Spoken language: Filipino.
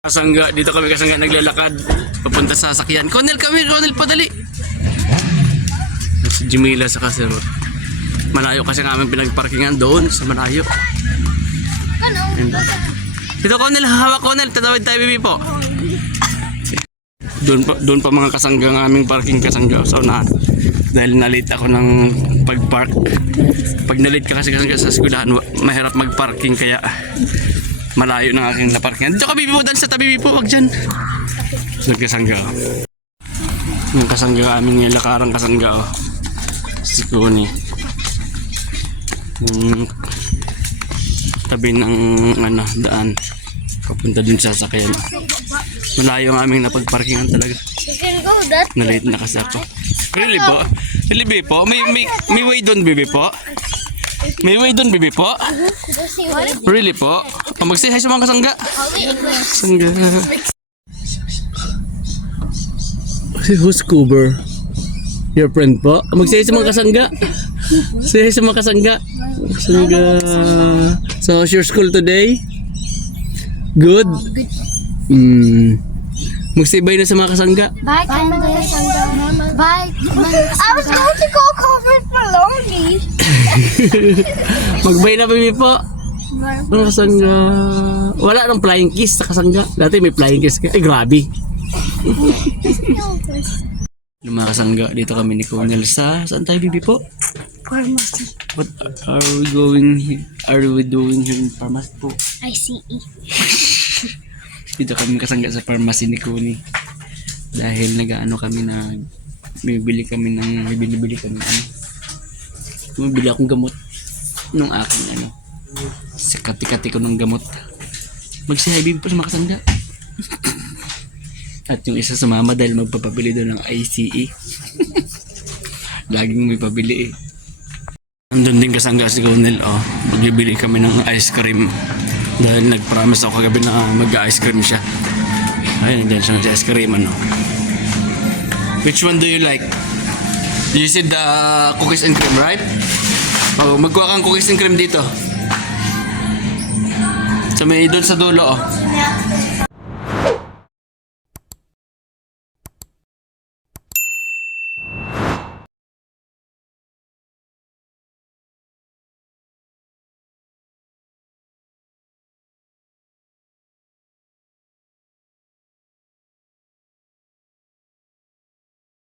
Kasangga, dito kami kasangga naglalakad papunta sa sasakyan. Cornel kami, Cornel padali. Si Jimila sa Kasero. Malayo kasi namin pinagparkingan doon sa malayo. Dito Cornel, hawak Cornel, tatawid tayo bibi po. Doon pa mga kasangga ng aming parking kasangga. So na dahil na-late ako ng pag-park. Pag na-late ka kasi kasangga sa eskwelahan, mahirap mag-parking kaya malayo ng aking naparkingan. Dito ka bibi po, sa tabi bibi po, wag dyan. Nagkasangga. Yung kasangga aming nilakarang kasangga. Si Kuni. Yung tabi ng daan. Papunta dun sa sasakyan. Malayo ang aming napagparkingan talaga. You can go that way. Na-late na kasi ako. Really po? Really bibi po? May way doon bibi po? May way doon bibi po? Really po? O mag-say hi sa mga kasangga. Kasangga. Who's Cooper? Your friend po? O mag-say hi sa mga kasangga. Say hi sa mga kasangga. Kasangga. So how's your school today? Good? Mag-say bye na sa mga kasangga. Bye, Candace. Bye. I was going to go cover for lonely. Mag-bye na bibi po. Mga kasangga. Wala nang flying kiss sa kasangga. Dati may flying kiss ka. Grabe. Yung mga kasangga, dito kami ni Cornel sa... Saan tayo bibi po? Pharmacy. What are we going here? Are we doing here in pharmacy po? ICE. Dito kami kasangga sa pharmacy ni Kuni. Dahil nag-ano kami na... May binibili kami akong gamot. Nung aking sa kati-kati ko ng gamot. Mag-say bibi po sa mga kasangga. At yung isa sumama dahil magpapabili doon ng ICE. Laging may pabili eh. Andun din kasangga si Cornel. Magbibili kami ng ice cream. Dahil nag-promise ako kagabi na mag-ice cream siya. Ayun, dyan siya mag-ice cream Which one do you like? You said the cookies and cream, right? Magkuha kang cookies and cream dito. Sa may doon sa dulo